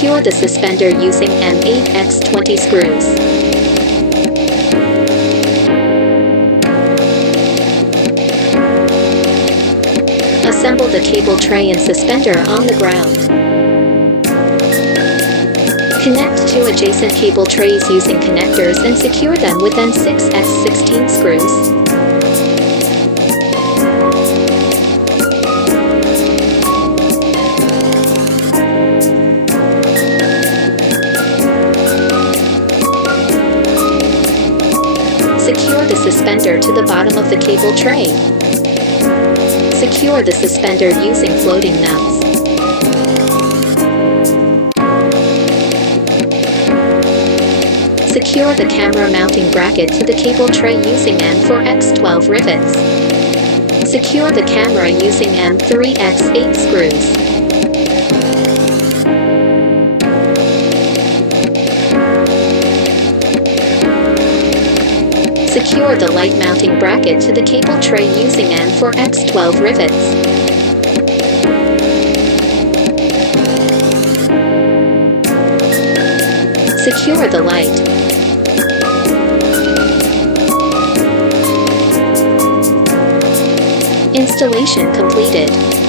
Secure the suspender using M8x20 screws. Assemble the cable tray and suspender on the ground. Connect two adjacent cable trays using connectors and secure them with M6x16 screws. Secure the suspender to the bottom of the cable tray. Secure the suspender using floating nuts. Secure the camera mounting bracket to the cable tray using M4x12 rivets. Secure the camera using M3x8 screws. Secure the light mounting bracket to the cable tray using M4x12 rivets. Secure the light. Installation completed.